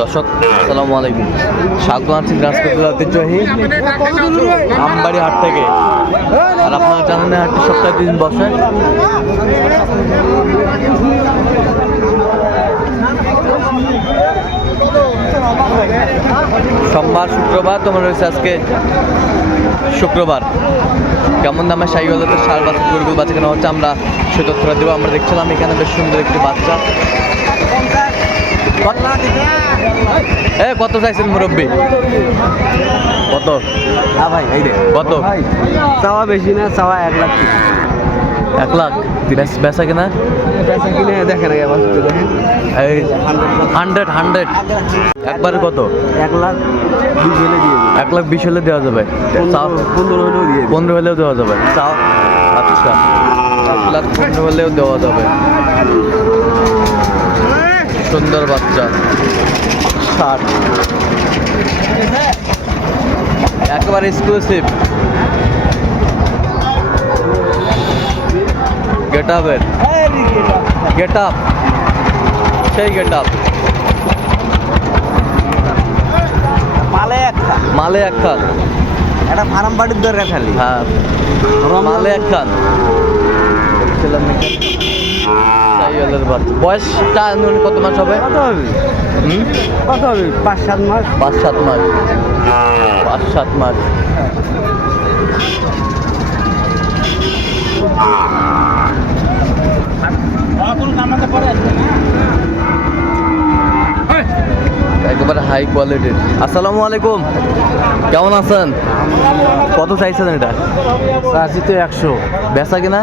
দর্শক আসসালামু আলাইকুম, স্বাগত আছি দিনাজপুর জেলার ঐতিহ্যবাহী আমবাড়ি হাট থেকে। আর আপনারা জানেন হাটটি সপ্তাহে 2 দিন বসে। সোমবার শুক্রবার তোমার রয়েছে আজকে শুক্রবার। কেমন দামে শাহিওয়ালাতে সার বাচ্চা গরুগুলো বাচ্চা কেনা হচ্ছে আমরা সে তথ্যটা দেবো। আমরা দেখছিলাম এখানে বেশ সুন্দর একটি বাচ্চা। কত চাইছেন মুরব্বী? কত? হ্যাঁ ভাই, এই রে কত? চাওয়া বেশি না, চাওয়া 1 লাখ। 1 লাখ বেচা কিনা? বেচা কিনে দেখেন আবার দেখেন এই 100 একবারে কত? 1,20,000 হলে দিয়ে 1,20,000 হলে দেওয়া যাবে। 15 হলেও দিয়ে 15 হলেও দেওয়া যাবে। চাও আচ্ছা, 1,15,000 হলেও দেওয়া যাবে। সুন্দর বাচ্চা 60 একেবারে এক্সক্লুসিভ গেট আপের গেট আপ, সেই গেট আপ। মালে এক খান একটা ফার্ম বাড়ির দরকার খালি। হ্যাঁ, মালে এক খান দেখছিলাম। বাচ্চা বয়সটা কত মাস হবে? কত হবে? 5-7 মাস। 5-7 মাস। 5-7 মাস। একেবারে হাই কোয়ালিটির। আসসালামু আলাইকুম, কেমন আছেন? কত চাইছেন এটা? চাষি তো 100। বেচা কিনা?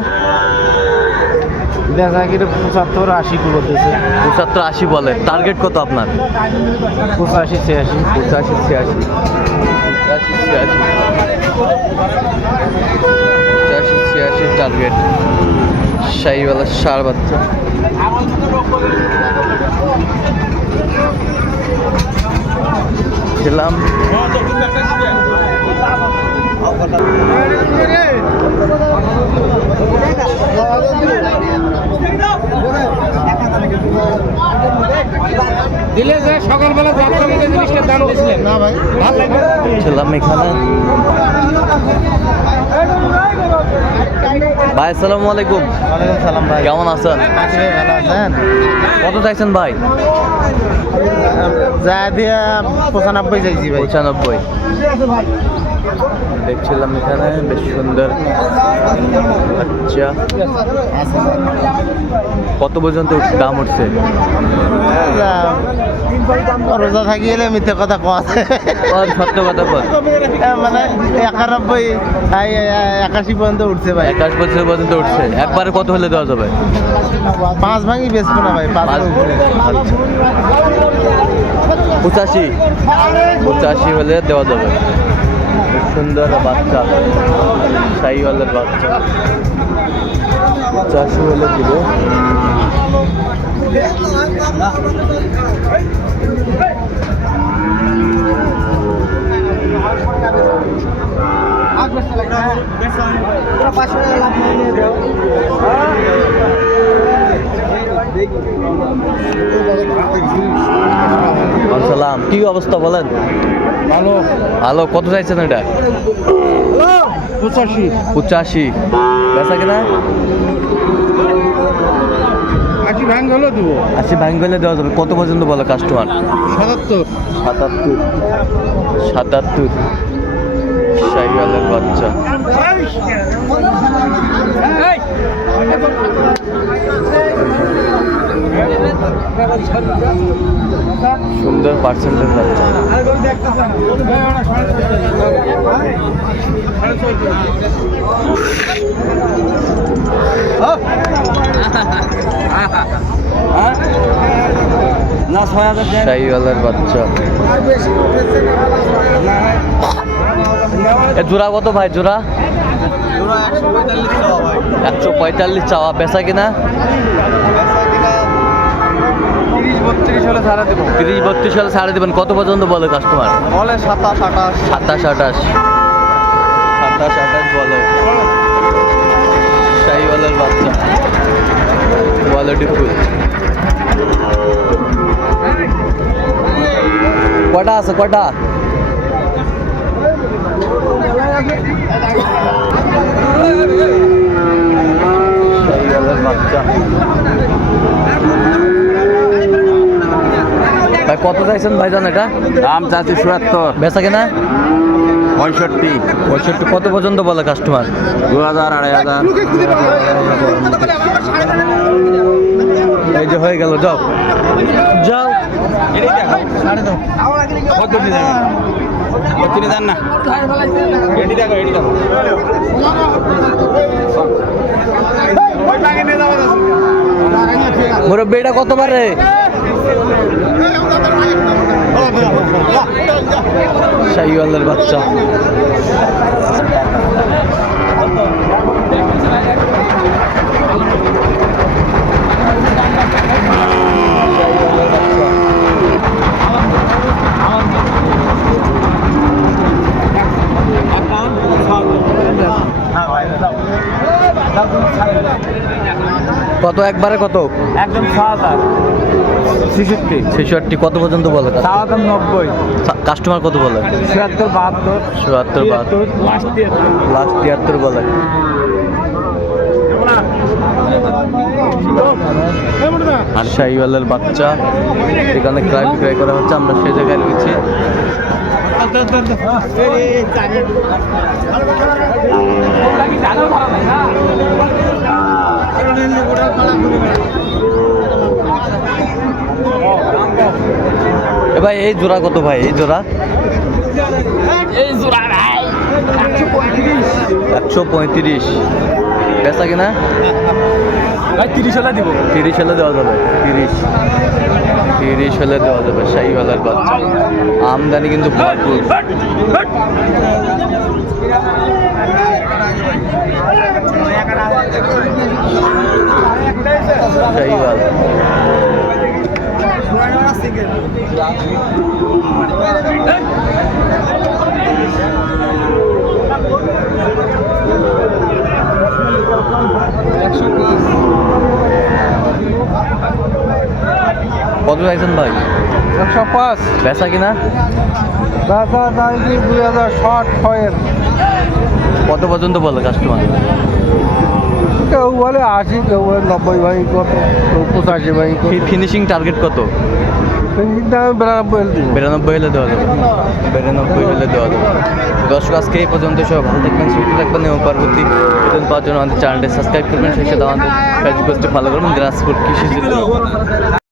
বেচা কিনে 75-80 করতেছে। 75-80 বলে। টার্গেট কত আপনার? 85-86। 85-86 টার্গেট। শাহিওয়ালা সার বাচ্চা। ছিলাম দিলে যে সকালবেলা জিনিসটার দাম দিয়েছিলেন না ভাই, ভালো লাগবে। ছিলাম এখানে। ভাই আসসালামু আলাইকুম। ওয়ালাইকুম সালাম ভাই, কেমন আছেন? আছি ভাই, ভালো আছেন? কত চাইছেন ভাই? যা দিয়ে 95 চাইছি ভাই। 95 দেখছিলাম এখানে বেশ সুন্দর আচ্ছা। কত পর্যন্ত দাম উঠছে? রোজা থাকি গেলে মিথ্যে কথা কওয়া আছে। সত্য কথা বল। মানে 81 পর্যন্ত উঠছে ভাই। 21 বছর পর্যন্ত উঠছে। একবারে কত হলে দেওয়া যাবে? 5 ভাঙি বেচবো না ভাই, 5 85 হলে দেওয়া যাবে। সুন্দর বাচ্চা, শাহিওয়ালের বাচ্চা। 85 হলে দিব। সালাম, কি অবস্থা বলেন? ভালো ভালো। কত চাইছেন এটা? 85 বেচা কিনা? 80 ভাঙ হলো দেবো। 80 ভাঙ গেলে দেওয়া যাবে। কত পর্যন্ত বলে কাস্টমার? 77 শাহিওয়ালের বাচ্চা। সুন্দর পার্সেন্টেজ বাচ্চা। শাহিওয়ালের বাচ্চা। জোড়া কত ভাই? জোড়া 145 চাওয়া। বেচা কিনা? 30-32 হলে ছাড়া দেবো। 30-32 হলে ছাড়ে দেবেন। কত পর্যন্ত বলে কাস্টমার? বলে 27-28 বলে। শাহিওয়ালের বাচ্চা কোয়ালিটি ফুল। কয়টা আছে কয়টা? শাহিওয়ালের বাচ্চা ভাই কত চাইছেন ভাইজান এটা? দাম চাচ্ছি ৭৪, বেচা কেনা ৬৫, 65 কত পর্যন্ত বলে কাস্টমার? ২,০০০, ২,৫০০। এই যে হয়ে গেল যাও যাও মুরব্বী এটা কত পারে? শাহিওয়ালের বাচ্চা কত একবারে কত? একদম ৬০০০, ৬৬, 66 কত পর্যন্ত বলে? চাওয়া দাম ৯০, কাস্টমার কত বলে? ৭৬, ৭২, ৭৭ লাস্ট ৭৩। লাস্ট ৭৩ বলে। শাহিওয়ালের বাচ্চা এখানে ক্রয় বিক্রয় করা হচ্ছে, আমরা সেই জায়গায় রয়েছি। এ ভাই এই জোড়া কত ভাই? এই জোড়া 135 বেচা কিনা ৩০ হলে দিব। 30 হলে দেওয়া যাবে। 30 হলে দেওয়া যাবে। শাহিওয়ালের বাচ্চা আমদানি কিন্তু ভরপুর। শাহিওয়াল কত চাইছেন ভাই? ১০৫, বেচা কিনা বেচা চাইছি ২,০০০ শর্ট। কত পর্যন্ত বলে কাস্টমার? কেউ বলে ৮০, কেউ বলে ৯০ ভাই কত, কেউ ৮৫ ভাই কত। ফিনিশিং টার্গেট কত? দাম ৯২ দিব। 92 হলে দেওয়া যাবে। 92 হলে দেওয়া যাবে। দর্শক আজকে এই পর্যন্ত, সব ভালো থাকবেন, সুস্থ থাকবেন এবং পরবর্তী বেতন পাওয়ার জন্য আমাদের চ্যানেলটি সাবস্ক্রাইব করবেন, সেই সাথে আমাদের ফেসবুক পেজটি ফলো করবেন দিনাজপুর কৃষি।